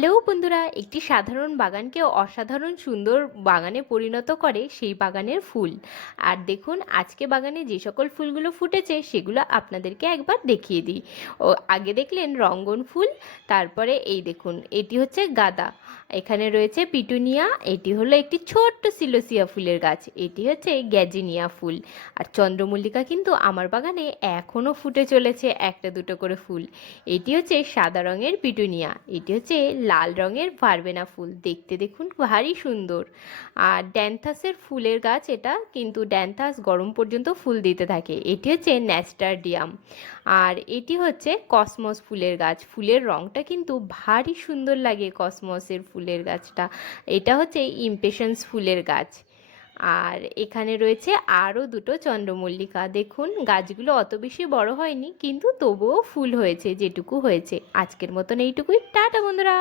Hello বন্ধুরা, একটি সাধারণ বাগানকে অসাধারণ সুন্দর বাগানে পরিণত করে সেই বাগানের ফুল। আর দেখুন আজকে বাগানে যে সকল ফুলগুলো ফুটেছে সেগুলো আপনাদেরকে একবার দেখিয়ে দিই। আগে দেখলেন রঙ্গন ফুল, তারপরে এই দেখুন এটি হচ্ছে গাঁদা, এখানে রয়েছে পিটুনিয়া, এটি হলো একটি ছোট্ট সিলোসিয়া ফুলের গাছ, এটি হচ্ছে গ্যাজিনিয়া ফুল। আর চন্দ্রমল্লিকা কিন্তু আমার বাগানে এখনও ফুটে চলেছে একটা দুটো করে ফুল। এটি হচ্ছে সাদা রঙের পিটুনিয়া, এটি হচ্ছে লাল রঙের ভারবেনা ফুল, দেখতে দেখুন ভারী সুন্দর। আর ড্যান্থাসের ফুলের গাছ এটা, কিন্তু ড্যান্থাস গরম পর্যন্ত ফুল দিতে থাকে। এটি হচ্ছে ন্যাস্টারডিয়াম। আর এটি হচ্ছে কসমস ফুলের গাছ, ফুলের রঙটা কিন্তু ভারী সুন্দর লাগে কসমসের ফুলের গাছটা। এটা হচ্ছে ইমপেশেন্স ফুলের গাছ। আর এখানে রয়েছে আরও দুটো চন্দ্রমল্লিকা, দেখুন গাছগুলো অত বেশি বড় হয়নি কিন্তু তবুও ফুল হয়েছে যেটুকু হয়েছে। আজকের মতন এইটুকুই, টাটা বন্ধুরা।